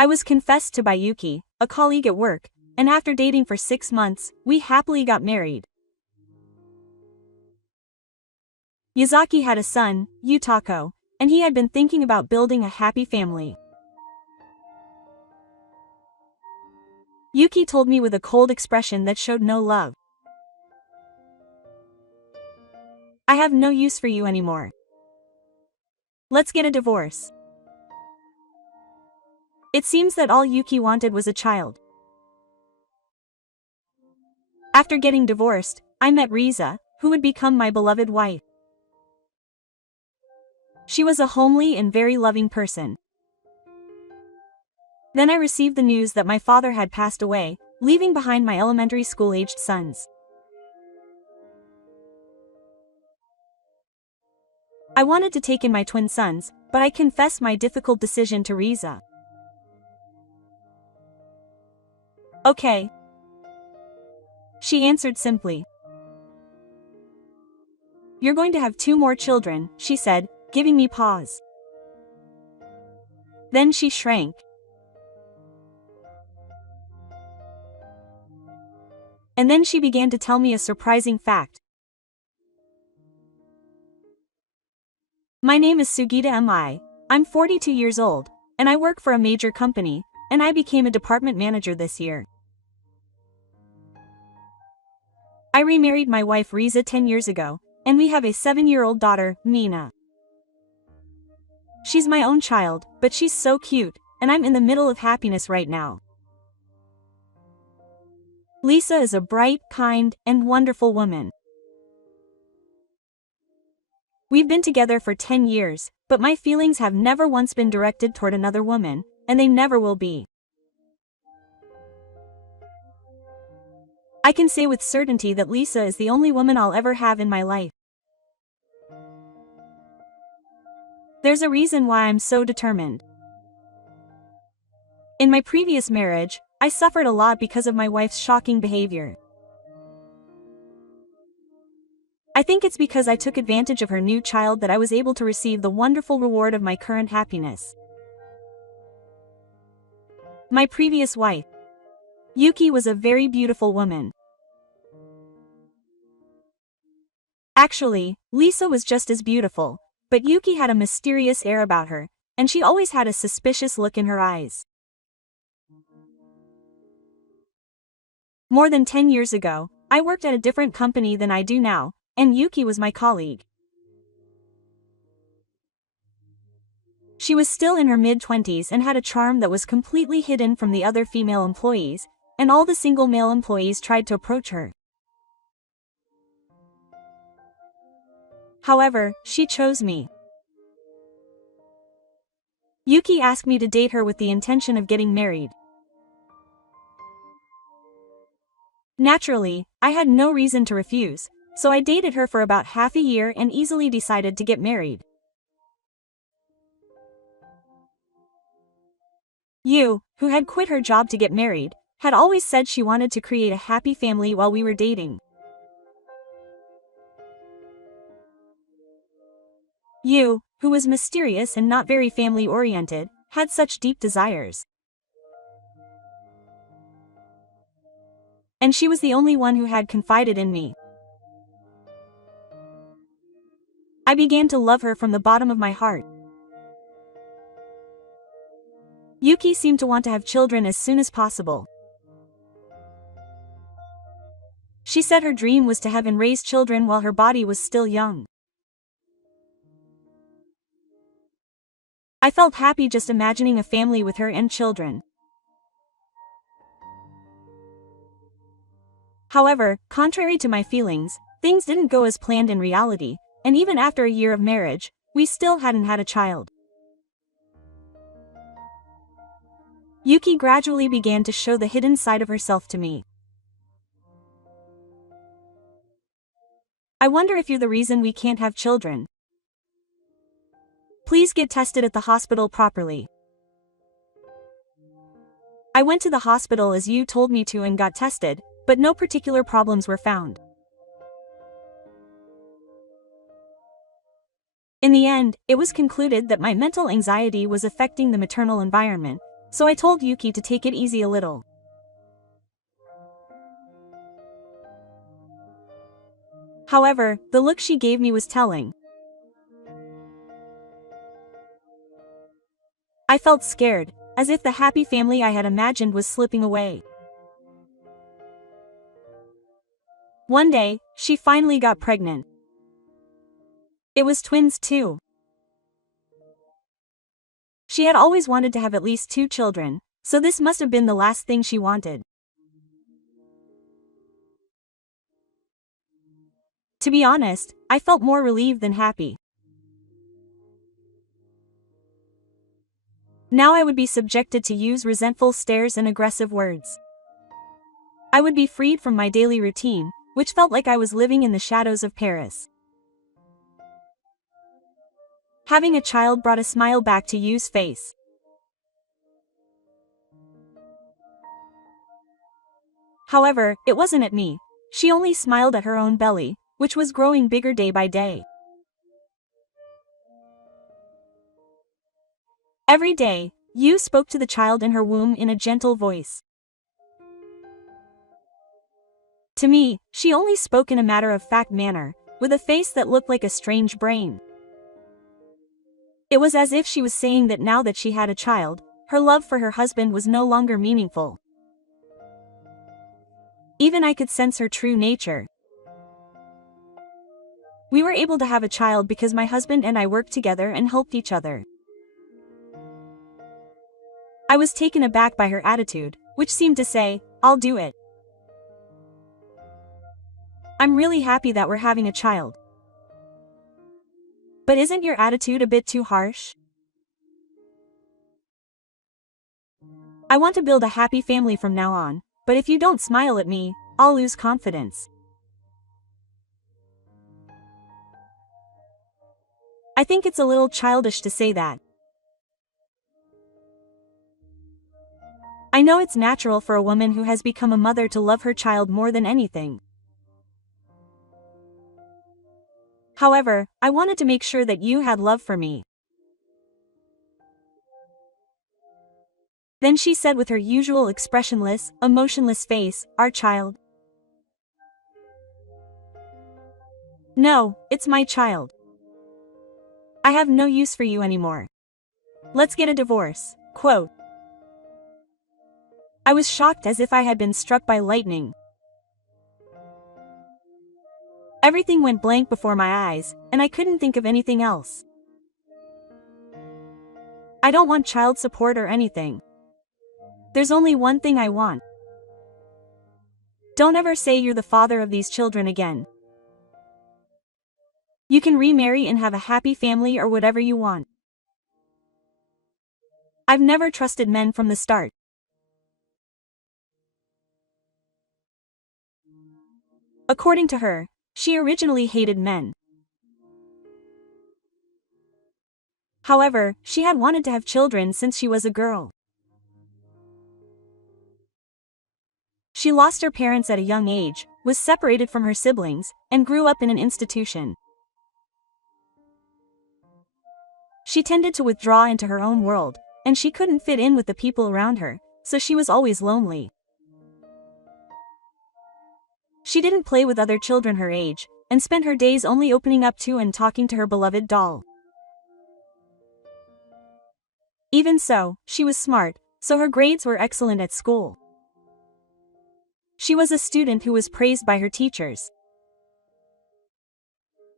I was confessed to by Yuki, a colleague at work, and after dating for 6 months, we happily got married. Yazaki had a son, Yutako, and he had been thinking about building a happy family. Yuki told me with a cold expression that showed no love. I have no use for you anymore. Let's get a divorce. It seems that all Yuki wanted was a child. After getting divorced, I met Riza, who would become my beloved wife. She was a homely and very loving person. Then I received the news that my father had passed away, leaving behind my elementary school-aged sons. I wanted to take in my twin sons, but I confessed my difficult decision to Riza. Okay. She answered simply. You're going to have 2 more children, she said, giving me pause. Then she shrank. And then she began to tell me a surprising fact. My name is Sugita Mi. I'm 42 years old, and I work for a major company, and I became a department manager this year. I remarried my wife Riza 10 years ago, and we have a 7-year-old daughter, Mina. She's my own child, but she's so cute, and I'm in the middle of happiness right now. Lisa is a bright, kind, and wonderful woman. We've been together for 10 years, but my feelings have never once been directed toward another woman, and they never will be. I can say with certainty that Lisa is the only woman I'll ever have in my life. There's a reason why I'm so determined. In my previous marriage, I suffered a lot because of my wife's shocking behavior. I think it's because I took advantage of her new child that I was able to receive the wonderful reward of my current happiness. My previous wife, Yuki, was a very beautiful woman. Actually, Lisa was just as beautiful, but Yuki had a mysterious air about her, and she always had a suspicious look in her eyes. More than 10 years ago, I worked at a different company than I do now, and Yuki was my colleague. She was still in her mid-20s and had a charm that was completely hidden from the other female employees, and all the single male employees tried to approach her. However, she chose me. Yuki asked me to date her with the intention of getting married. Naturally, I had no reason to refuse, so I dated her for about half a year and easily decided to get married. Yu, who had quit her job to get married, had always said she wanted to create a happy family while we were dating. Yu, who was mysterious and not very family-oriented, had such deep desires. And she was the only one who had confided in me. I began to love her from the bottom of my heart. Yuki seemed to want to have children as soon as possible. She said her dream was to have and raise children while her body was still young. I felt happy just imagining a family with her and children. However, contrary to my feelings, things didn't go as planned in reality, and even after a year of marriage, we still hadn't had a child. Yuki gradually began to show the hidden side of herself to me. I wonder if you're the reason we can't have children. Please get tested at the hospital properly. I went to the hospital as you told me to and got tested, but no particular problems were found. In the end, it was concluded that my mental anxiety was affecting the maternal environment, so I told Yuki to take it easy a little. However, the look she gave me was telling. I felt scared, as if the happy family I had imagined was slipping away. One day, she finally got pregnant. It was twins too. She had always wanted to have at least 2 children, so this must have been the last thing she wanted. To be honest, I felt more relieved than happy. Now I would be subjected to Yu's resentful stares and aggressive words. I would be freed from my daily routine, which felt like I was living in the shadows of Paris. Having a child brought a smile back to Yu's face. However, it wasn't at me. She only smiled at her own belly, which was growing bigger day by day. Every day, Yu spoke to the child in her womb in a gentle voice. To me, she only spoke in a matter-of-fact manner, with a face that looked like a strange brain. It was as if she was saying that now that she had a child, her love for her husband was no longer meaningful. Even I could sense her true nature. We were able to have a child because my husband and I worked together and helped each other. I was taken aback by her attitude, which seemed to say, "I'll do it. I'm really happy that we're having a child. But isn't your attitude a bit too harsh? I want to build a happy family from now on, but if you don't smile at me, I'll lose confidence." I think it's a little childish to say that. I know it's natural for a woman who has become a mother to love her child more than anything. However, I wanted to make sure that you had love for me. Then she said with her usual expressionless, emotionless face, "Our child?" "No, it's my child. I have no use for you anymore. Let's get a divorce." Quote. I was shocked as if I had been struck by lightning. Everything went blank before my eyes, and I couldn't think of anything else. I don't want child support or anything. There's only one thing I want. Don't ever say you're the father of these children again. You can remarry and have a happy family or whatever you want. I've never trusted men from the start. According to her, she originally hated men. However, she had wanted to have children since she was a girl. She lost her parents at a young age, was separated from her siblings, and grew up in an institution. She tended to withdraw into her own world, and she couldn't fit in with the people around her, so she was always lonely. She didn't play with other children her age, and spent her days only opening up to and talking to her beloved doll. Even so, she was smart, so her grades were excellent at school. She was a student who was praised by her teachers.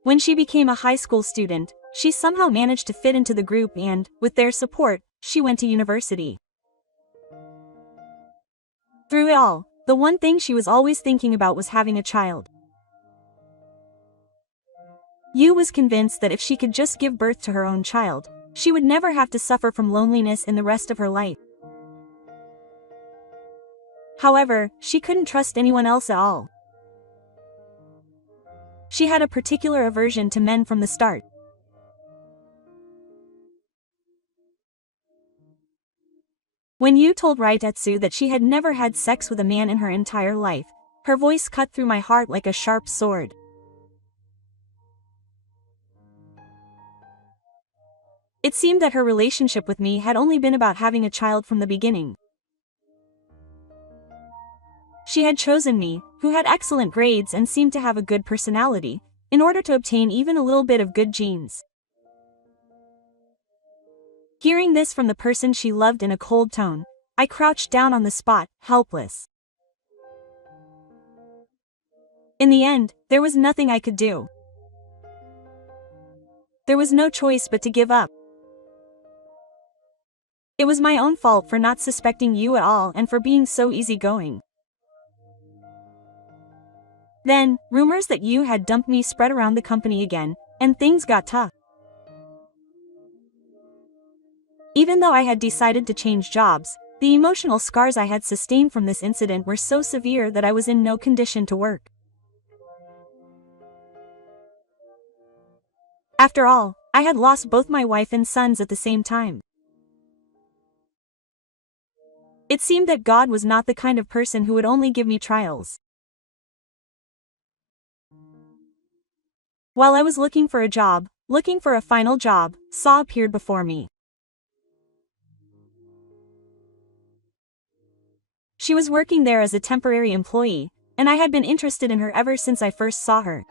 When she became a high school student, she somehow managed to fit into the group and, with their support, she went to university. Through it all, the one thing she was always thinking about was having a child. Yu was convinced that if she could just give birth to her own child, she would never have to suffer from loneliness in the rest of her life. However, she couldn't trust anyone else at all. She had a particular aversion to men from the start. When Yu told Raitetsu that she had never had sex with a man in her entire life, her voice cut through my heart like a sharp sword. It seemed that her relationship with me had only been about having a child from the beginning. She had chosen me, who had excellent grades and seemed to have a good personality, in order to obtain even a little bit of good genes. Hearing this from the person she loved in a cold tone, I crouched down on the spot, helpless. In the end, there was nothing I could do. There was no choice but to give up. It was my own fault for not suspecting you at all and for being so easygoing. Then, rumors that you had dumped me spread around the company again, and things got tough. Even though I had decided to change jobs, the emotional scars I had sustained from this incident were so severe that I was in no condition to work. After all, I had lost both my wife and sons at the same time. It seemed that God was not the kind of person who would only give me trials. While I was looking for a job, looking for a final job, Saw appeared before me. She was working there as a temporary employee, and I had been interested in her ever since I first saw her.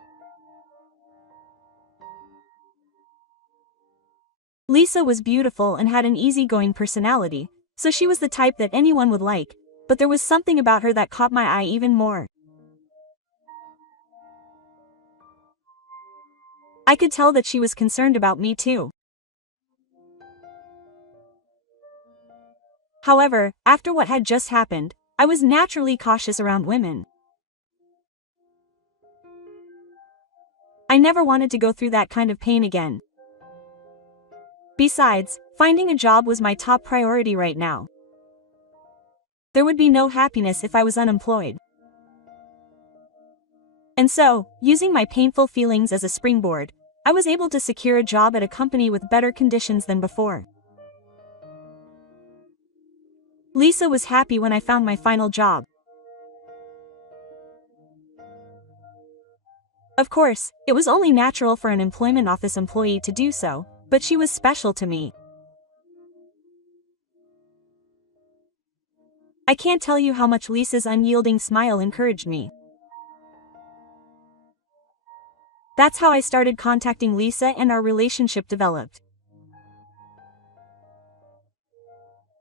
Lisa was beautiful and had an easygoing personality, so she was the type that anyone would like, but there was something about her that caught my eye even more. I could tell that she was concerned about me too. However, after what had just happened, I was naturally cautious around women. I never wanted to go through that kind of pain again. Besides, finding a job was my top priority right now. There would be no happiness if I was unemployed. And so, using my painful feelings as a springboard, I was able to secure a job at a company with better conditions than before. Lisa was happy when I found my final job. Of course, it was only natural for an employment office employee to do so, but she was special to me. I can't tell you how much Lisa's unyielding smile encouraged me. That's how I started contacting Lisa and our relationship developed.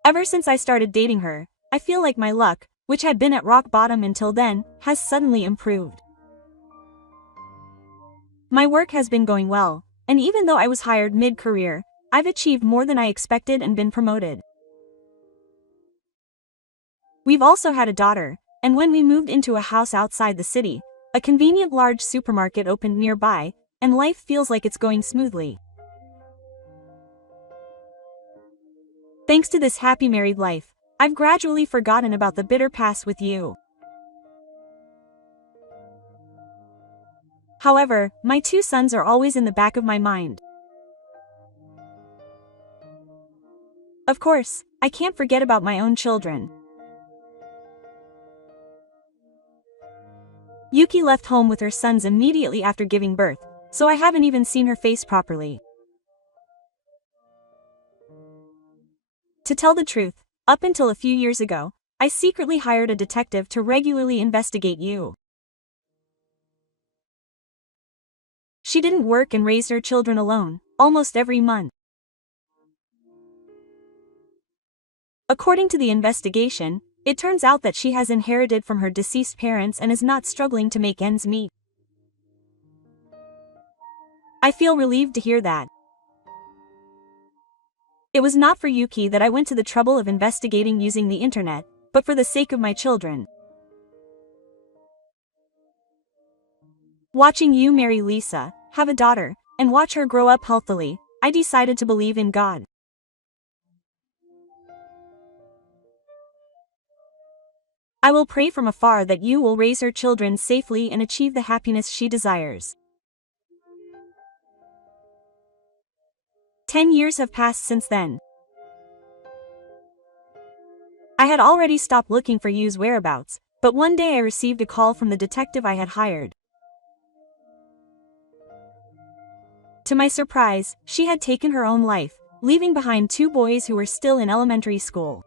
Ever since I started dating her, I feel like my luck, which had been at rock bottom until then, has suddenly improved. My work has been going well, and even though I was hired mid-career, I've achieved more than I expected and been promoted. We've also had a daughter, and when we moved into a house outside the city, a convenient large supermarket opened nearby, and life feels like it's going smoothly. Thanks to this happy married life, I've gradually forgotten about the bitter past with you. However, my 2 sons are always in the back of my mind. Of course, I can't forget about my own children. Yuki left home with her sons immediately after giving birth, so I haven't even seen her face properly. To tell the truth, up until a few years ago, I secretly hired a detective to regularly investigate you. She didn't work and raised her children alone, almost every month. According to the investigation, it turns out that she has inherited from her deceased parents and is not struggling to make ends meet. I feel relieved to hear that. It was not for Yuki that I went to the trouble of investigating using the internet, but for the sake of my children. Watching you marry Lisa, have a daughter, and watch her grow up healthily, I decided to believe in God. I will pray from afar that you will raise her children safely and achieve the happiness she desires. 10 years have passed since then. I had already stopped looking for Yu's whereabouts, but one day I received a call from the detective I had hired. To my surprise, she had taken her own life, leaving behind two boys who were still in elementary school.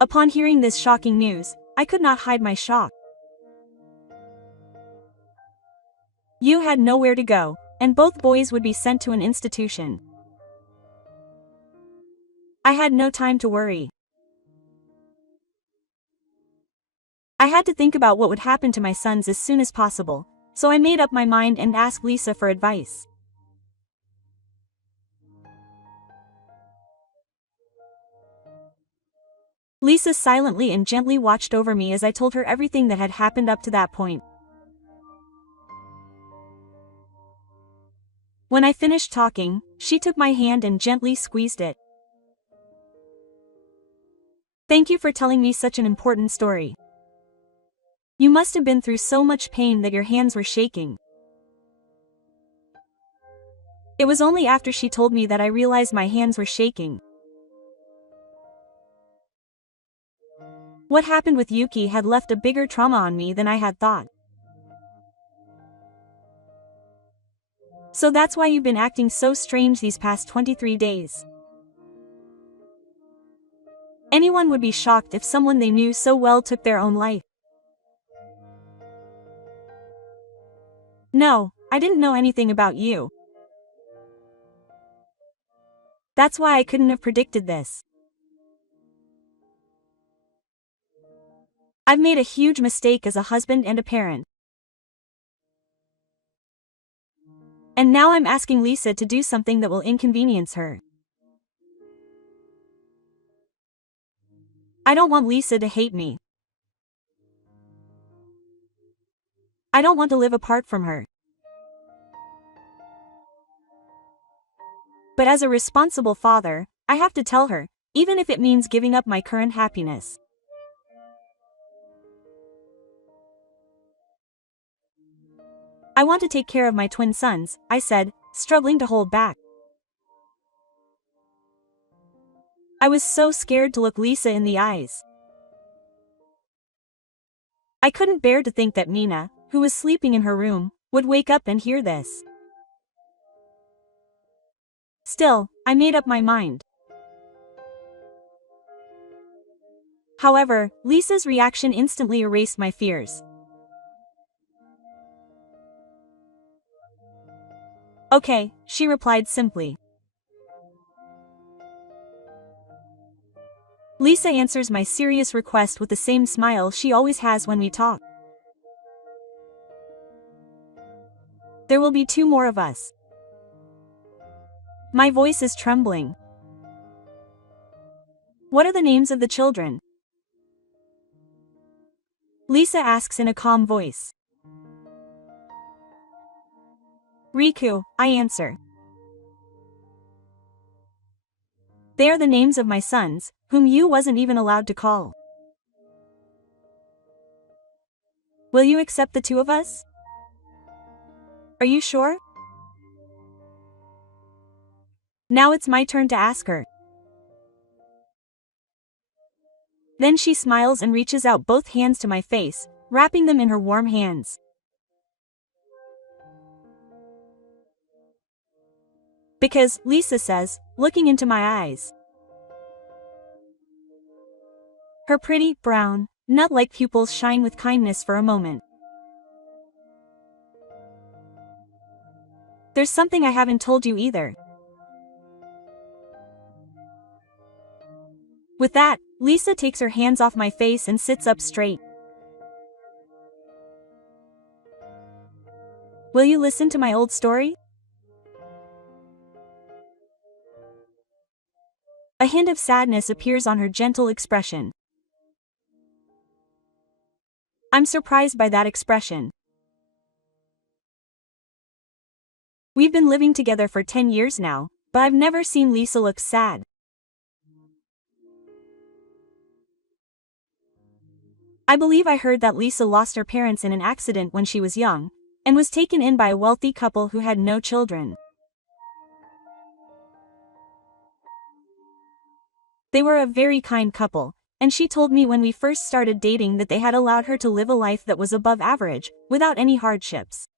Upon hearing this shocking news, I could not hide my shock. You had nowhere to go, and both boys would be sent to an institution. I had no time to worry. I had to think about what would happen to my sons as soon as possible, so I made up my mind and asked Lisa for advice. Lisa silently and gently watched over me as I told her everything that had happened up to that point. When I finished talking, she took my hand and gently squeezed it. Thank you for telling me such an important story. You must have been through so much pain that your hands were shaking. It was only after she told me that I realized my hands were shaking. What happened with Yuki had left a bigger trauma on me than I had thought. So that's why you've been acting so strange these past 23 days. Anyone would be shocked if someone they knew so well took their own life. No, I didn't know anything about you. That's why I couldn't have predicted this. I've made a huge mistake as a husband and a parent. And now I'm asking Lisa to do something that will inconvenience her. I don't want Lisa to hate me. I don't want to live apart from her. But as a responsible father, I have to tell her, even if it means giving up my current happiness. I want to take care of my twin sons, I said, struggling to hold back. I was so scared to look Lisa in the eyes. I couldn't bear to think that Mina, who was sleeping in her room, would wake up and hear this. Still, I made up my mind. However, Lisa's reaction instantly erased my fears. Okay, she replied simply. Lisa answers my serious request with the same smile she always has when we talk. There will be 2 more of us. My voice is trembling. What are the names of the children? Lisa asks in a calm voice. Riku, I answer. They are the names of my sons, whom you wasn't even allowed to call. Will you accept the 2 of us? Are you sure? Now it's my turn to ask her. Then she smiles and reaches out both hands to my face, wrapping them in her warm hands. Because, Lisa says, looking into my eyes. Her pretty, brown, nut-like pupils shine with kindness for a moment. There's something I haven't told you either. With that, Lisa takes her hands off my face and sits up straight. Will you listen to my old story? A hint of sadness appears on her gentle expression. I'm surprised by that expression. We've been living together for 10 years now, but I've never seen Lisa look sad. I believe I heard that Lisa lost her parents in an accident when she was young, and was taken in by a wealthy couple who had no children. They were a very kind couple, and she told me when we first started dating that they had allowed her to live a life that was above average, without any hardships.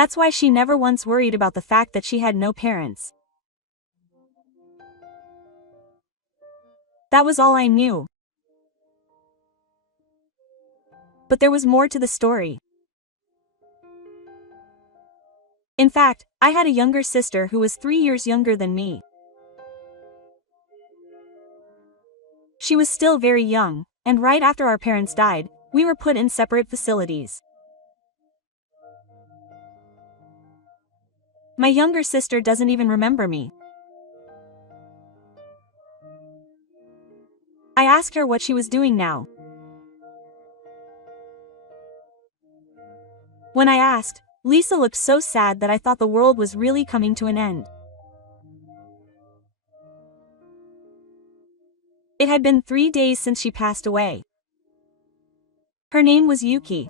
That's why she never once worried about the fact that she had no parents. That was all I knew. But there was more to the story. In fact, I had a younger sister who was 3 years younger than me. She was still very young, and right after our parents died, we were put in separate facilities. My younger sister doesn't even remember me. I asked her what she was doing now. When I asked, Lisa looked so sad that I thought the world was really coming to an end. It had been 3 days since she passed away. Her name was Yuki.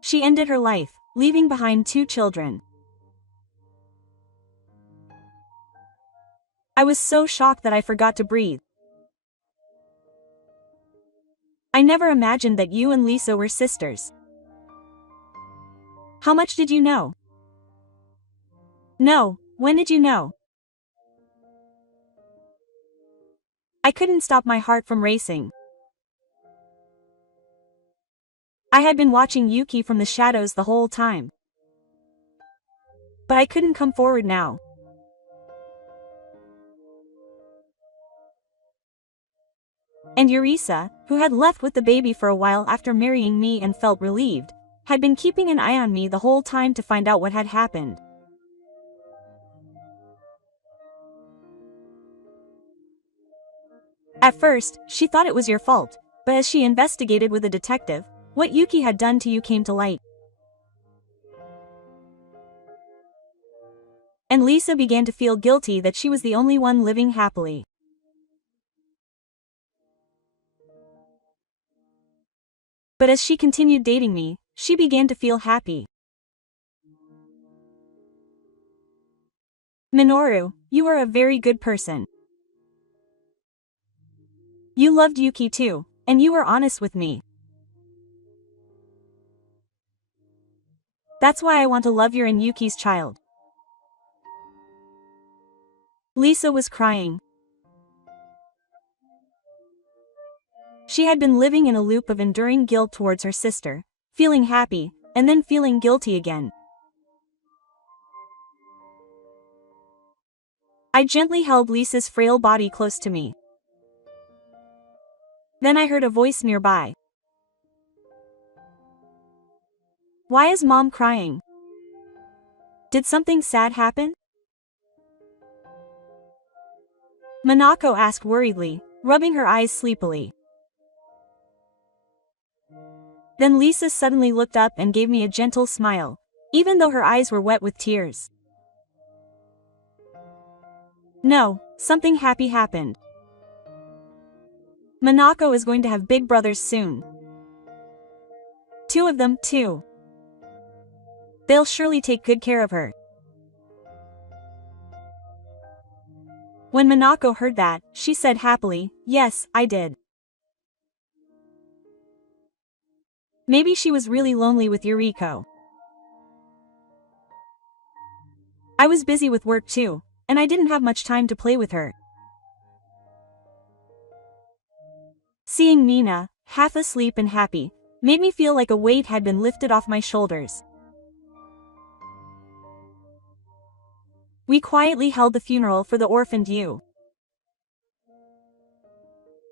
She ended her life, leaving behind 2 children. I was so shocked that I forgot to breathe. I never imagined that you and Lisa were sisters. How much did you know? No, when did you know? I couldn't stop my heart from racing. I had been watching Yuki from the shadows the whole time. But I couldn't come forward now. And Eureka, who had left with the baby for a while after marrying me and felt relieved, had been keeping an eye on me the whole time to find out what had happened. At first, she thought it was your fault, but as she investigated with a detective, what Yuki had done to you came to light. And Lisa began to feel guilty that she was the only one living happily. But as she continued dating me, she began to feel happy. Minoru, you are a very good person. You loved Yuki too, and you were honest with me. That's why I want to love your and Yuki's child. Lisa was crying. She had been living in a loop of enduring guilt towards her sister, feeling happy, and then feeling guilty again. I gently held Lisa's frail body close to me. Then I heard a voice nearby. Why is Mom crying? Did something sad happen? Manako asked worriedly, rubbing her eyes sleepily. Then Lisa suddenly looked up and gave me a gentle smile, even though her eyes were wet with tears. No, something happy happened. Manako is going to have big brothers soon. 2 of them, too. They'll surely take good care of her. When Manako heard that, she said happily, yes, I did. Maybe she was really lonely with Yuriko. I was busy with work too, and I didn't have much time to play with her. Seeing Mina, half asleep and happy, made me feel like a weight had been lifted off my shoulders. We quietly held the funeral for the orphaned Yu.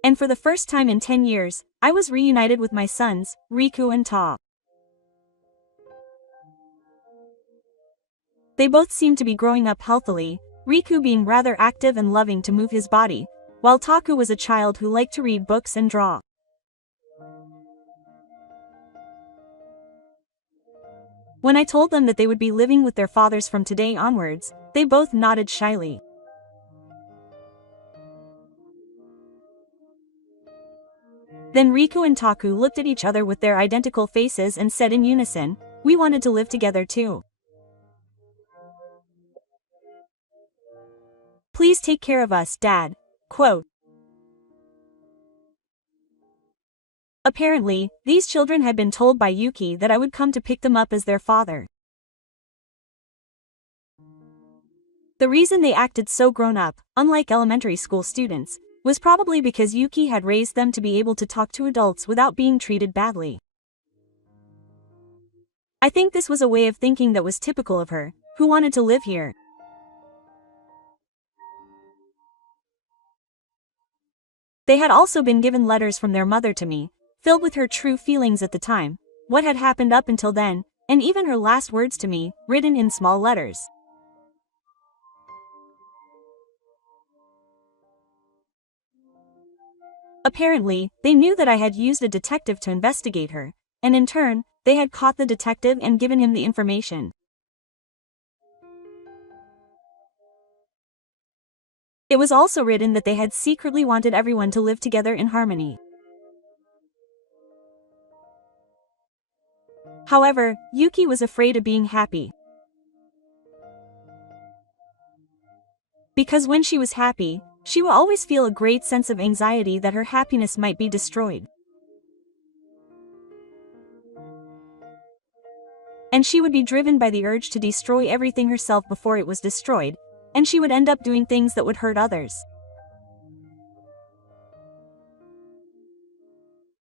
And for the first time in 10 years, I was reunited with my sons, Riku and Ta. They both seemed to be growing up healthily, Riku being rather active and loving to move his body, while Taku was a child who liked to read books and draw. When I told them that they would be living with their fathers from today onwards, they both nodded shyly. Then Riku and Taku looked at each other with their identical faces and said in unison, we wanted to live together too. Please take care of us, Dad. Quote. Apparently, these children had been told by Yuki that I would come to pick them up as their father. The reason they acted so grown up, unlike elementary school students, was probably because Yuki had raised them to be able to talk to adults without being treated badly. I think this was a way of thinking that was typical of her, who wanted to live here. They had also been given letters from their mother to me, filled with her true feelings at the time, what had happened up until then, and even her last words to me, written in small letters. Apparently, they knew that I had used a detective to investigate her, and in turn, they had caught the detective and given him the information. It was also written that they had secretly wanted everyone to live together in harmony. However, Yuki was afraid of being happy. Because when she was happy, she would always feel a great sense of anxiety that her happiness might be destroyed. And she would be driven by the urge to destroy everything herself before it was destroyed, and she would end up doing things that would hurt others.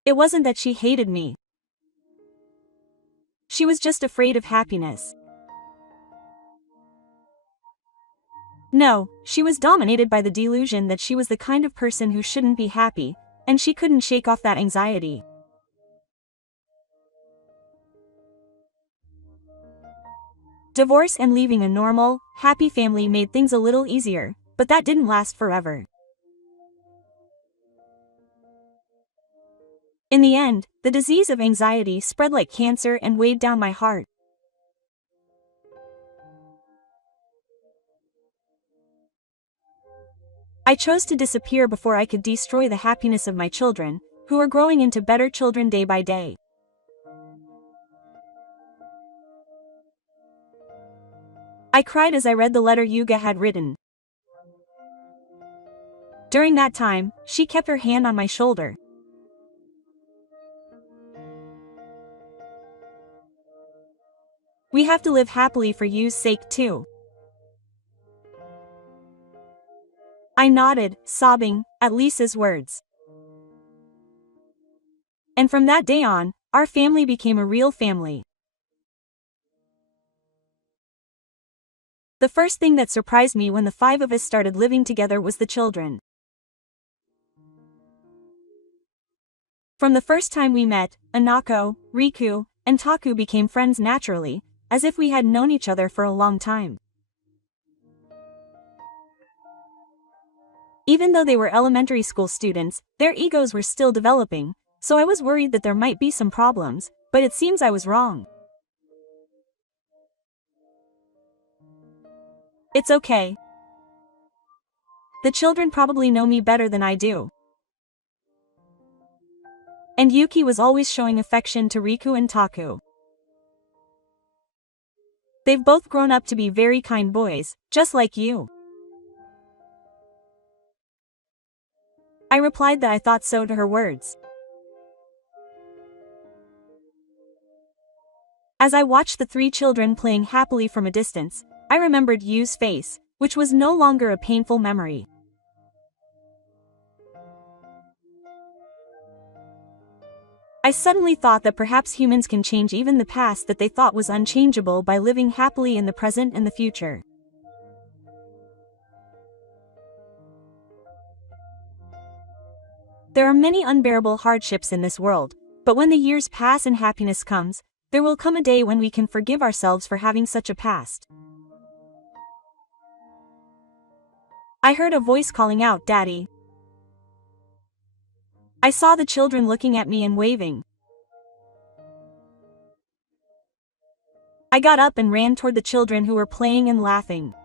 It wasn't that she hated me. She was just afraid of happiness. No, she was dominated by the delusion that she was the kind of person who shouldn't be happy, and she couldn't shake off that anxiety. Divorce and leaving a normal, happy family made things a little easier, but that didn't last forever. In the end, the disease of anxiety spread like cancer and weighed down my heart. I chose to disappear before I could destroy the happiness of my children, who were growing into better children day by day. I cried as I read the letter Yuga had written. During that time, she kept her hand on my shoulder. We have to live happily for you's sake too. I nodded, sobbing, at Lisa's words. And from that day on, our family became a real family. The first thing that surprised me when the 5 of us started living together was the children. From the first time we met, Anako, Riku, and Taku became friends naturally, as if we had known each other for a long time. Even though they were elementary school students, their egos were still developing, so I was worried that there might be some problems, but it seems I was wrong. It's okay. The children probably know me better than I do. And Yuki was always showing affection to Riku and Taku. They've both grown up to be very kind boys, just like you. I replied that I thought so to her words. As I watched the 3 children playing happily from a distance, I remembered Yu's face, which was no longer a painful memory. I suddenly thought that perhaps humans can change even the past that they thought was unchangeable by living happily in the present and the future. There are many unbearable hardships in this world, but when the years pass and happiness comes, there will come a day when we can forgive ourselves for having such a past. I heard a voice calling out, "Daddy." I saw the children looking at me and waving. I got up and ran toward the children who were playing and laughing.